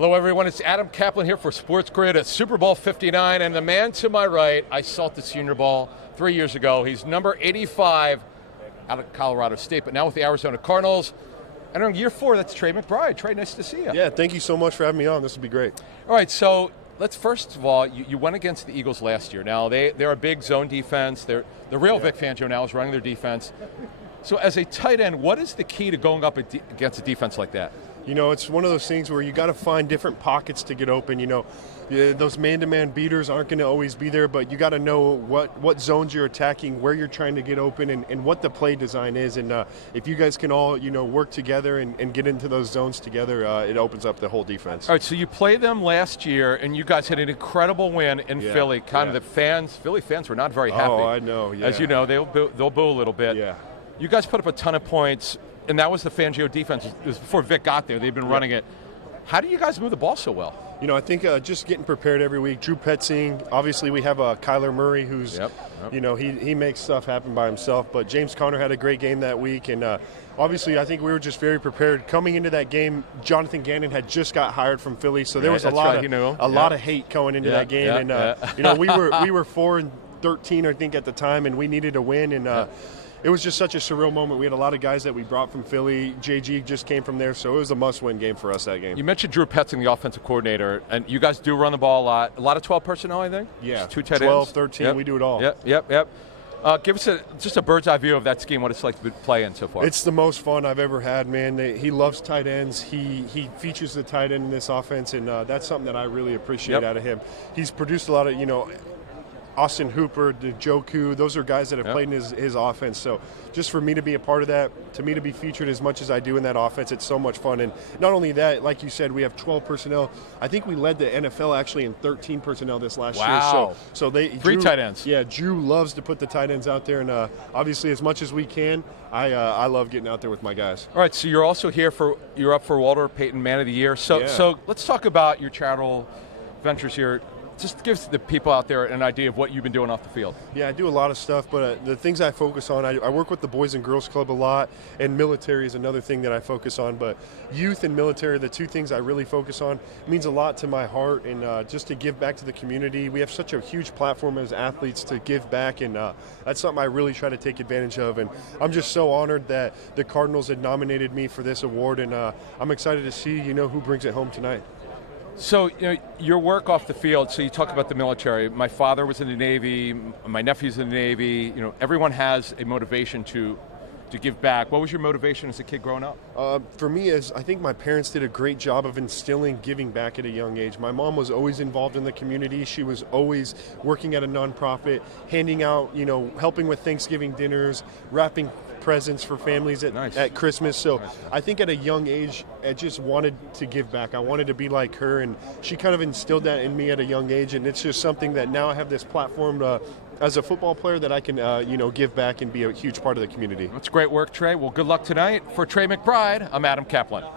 Hello, everyone. It's Adam Caplan here for SportsGrid at Super Bowl 59, and the man to my right, I saw at the Senior Bowl 3 years ago. He's number 85 out of Colorado State, but now with the Arizona Cardinals. And on year 4, that's Trey McBride. Trey, nice to see you. Yeah, thank you so much for having me on. This will be great. All right, so let's first of all, you went against the Eagles last year. Now, they're a big zone defense. The real Vic Fangio now is running their defense. So as a tight end, what is the key to going up against a defense like that? You know, it's one of those things where you got to find different pockets to get open. You know, those man-to-man beaters aren't going to always be there, but you got to know what zones you're attacking, where you're trying to get open, and what the play design is. And if you guys can all, work together and get into those zones together, it opens up the whole defense. All right, so you played them last year, and you guys had an incredible win in Philly. The Philly fans were not very happy. Oh, I know, yeah. As you know, they'll boo a little bit. Yeah. You guys put up a ton of points, and that was the Fangio defense. It was before Vic got there. They've been running it. How do you guys move the ball so well? I think just getting prepared every week. Drew Petzing, obviously we have Kyler Murray who's, he makes stuff happen by himself. But James Conner had a great game that week. And obviously I think we were just very prepared. Coming into that game, Jonathan Gannon had just got hired from Philly. So there was a lot of hate going into that game. We were 4-13, I think, at the time, and we needed a win. And it was just such a surreal moment. We had a lot of guys that we brought from Philly. JG just came from there, so it was a must-win game for us that game. You mentioned Drew Petzing, the offensive coordinator, and you guys do run the ball a lot. A lot of 12 personnel, I think? Yeah, just 2 tight ends. 12, 13, we do it all. Yep. Give us just a bird's eye view of that scheme, what it's like to play in so far. It's the most fun I've ever had, man. He loves tight ends. He features the tight end in this offense, and that's something that I really appreciate out of him. He's produced a lot of, Austin Hooper, Njoku, those are guys that have played in his offense. So just for me to be a part of that, to me to be featured as much as I do in that offense, it's so much fun. And not only that, like you said, we have 12 personnel. I think we led the NFL actually in 13 personnel this last year. So they 3 tight ends. Yeah, Drew loves to put the tight ends out there, and obviously as much as we can, I love getting out there with my guys. All right, so you're also you're up for Walter Payton Man of the Year. So let's talk about your charitable ventures here. Just give the people out there an idea of what you've been doing off the field. Yeah, I do a lot of stuff, but the things I focus on, I work with the Boys and Girls Club a lot, and military is another thing that I focus on. But youth and military are the 2 things I really focus on. It means a lot to my heart, and just to give back to the community. We have such a huge platform as athletes to give back, and that's something I really try to take advantage of. And I'm just so honored that the Cardinals had nominated me for this award, and I'm excited to see who brings it home tonight. So, your work off the field, so you talk about the military. My father was in the Navy, my nephew's in the Navy. Everyone has a motivation to give back. What was your motivation as a kid growing up? For me, I think my parents did a great job of instilling giving back at a young age. My mom was always involved in the community. She was always working at a nonprofit, handing out, helping with Thanksgiving dinners, wrapping presents for families at Christmas. So I think at a young age, I just wanted to give back. I wanted to be like her, and she kind of instilled that in me at a young age, and it's just something that now I have this platform as a football player that I can give back and be a huge part of the community. That's great work, Trey. Well, good luck tonight. For Trey McBride, I'm Adam Caplan.